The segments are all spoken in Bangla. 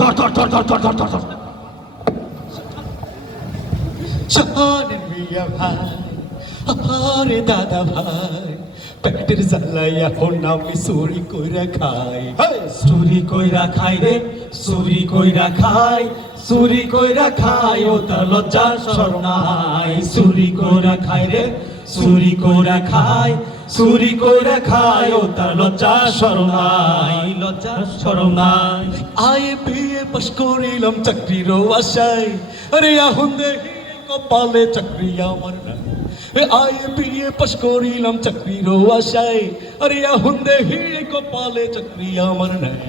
ধর ধর ধর ধর ধর ধর ধর ধর শহরের মিয়া ভাই আরে দাদা ভাই পেটের জ্বালাই এখন আমি চুরি কইরা খাই। চুরি কইরা খাই রে চুরি কইরা খাই চুরি কইরা খাই ও তার লজ্জা শরণাই। চুরি কইরা খাই রে চুরি কইরা খাই চুরি কইরা খাই ও তার লজ্জা শরণাই লজ্জা শরণাই আয়ে বিয়ে পাশ করিলাম চাকরির আশায়। আরে এখন দেখি কপালে চাকরি আমার আয়ে বিয়ে পাশ করিলাম চাকরির আশায়। আরে এখন দেখি কপালে চাকরি আমার নাই।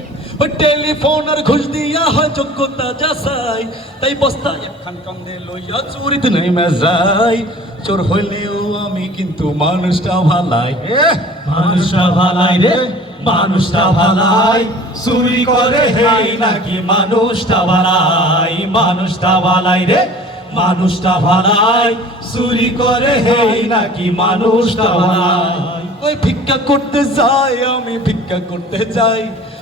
টেলিফোন আর ঘুষ দিয়া হয় যোগ্যতা যাচাই। তাই বস্তায় একখান কান্দে লইয়া চুরিতে নাই মেজাই। চোর হইলেও কিন্তু মানুষটা ভালাই। মানুষটা ভালাই রে মানুষটা ভালাই। চুরি করে হেই নাকি মানুষটা ভালাই? মানুষটা ভালাই রে মানুষটা ভালাই। চুরি করে হেই নাকি মানুষটা ভালাই? ওই ভিক্ষা করতে যাই আমি ভিক্ষা করতে যাই।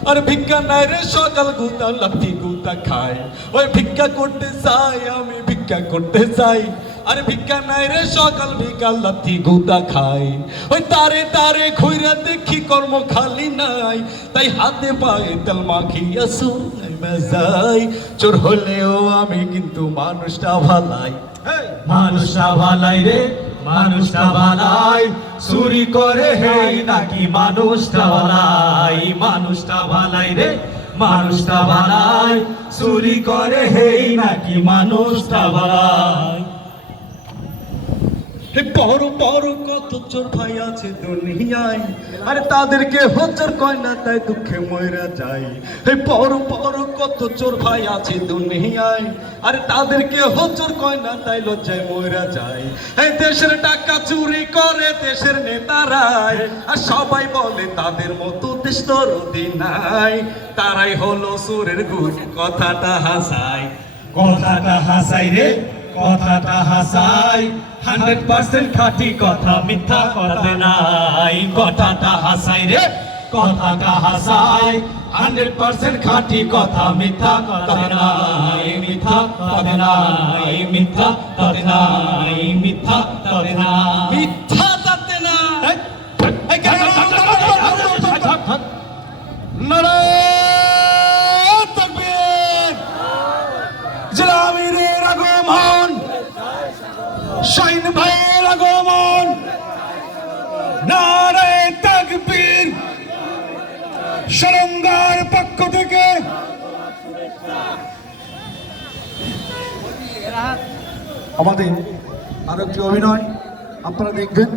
আর ভিক্ষা নাই রে সকাল গুতা লাঠি গুতা খাই। ওই ভিক্ষা করতে যাই আমি ভিক্ষা করতে যাই। আর ভিক্ষা নাই রে, সকাল বিকাল লাথি গুতা খাই। ওই তারে তারে খুইরা দেখি কর্ম খালি নাই। তাই হাতে পায়ে তেল মাখিয়া শুনাই মেজাই চোর হলেও আমি কিন্তু মানুষটা ভালাই। মানুষটা ভালাই রে, মানুষটা ভালাই। চুরি করে হেই নাকি মানুষটা ভালাই? মানুষটা ভালাই রে, মানুষটা ভালাই। চুরি করে হেই নাকি মানুষটা ভালাই? হে বড় বড় কত চোর ভাই আছে দুনিয়ায়। আরে তাদেরকে হজার কয় না তাই দুঃখে ময়রা যায় হে বড় বড় কত চোর ভাই আছে দুনিয়ায়। আরে তাদেরকে হজার কয় না তাই লজ্জায় ময়রা যায় এই দেশের টাকা চুরি করে দেশের নেতারাই। আর সবাই বলে তাদের মতো দেশ দরদি নাই। তারাই হলো সুরের গুণ, কথাটা হাসায় কথাটা হাসাই রে। কথাটা হাসাই হান্ড্রেড পার্সেন্ট খাঁটি কথা, মিথ্যা কথা নাই। কথাটা হাসাই রে, কথাটা হাসাই হান্ড্রেড পার্সেন্ট খাঁটি কথা, মিথ্যা কথা নাই, মিথ্যা কথা নাই, মিথ্যা কথা নাই, মিথ্যা কথা নাই মিথ্যা তাতে না নারায়ণ তাকবীর জলামিরের আগমন শাইন ভাইয়ের আগমন। নারায় তাকবীর। সরঙ্গার পক্ষ থেকে আমাদের আরও একটি অভিনয় আপনারা দেখবেন।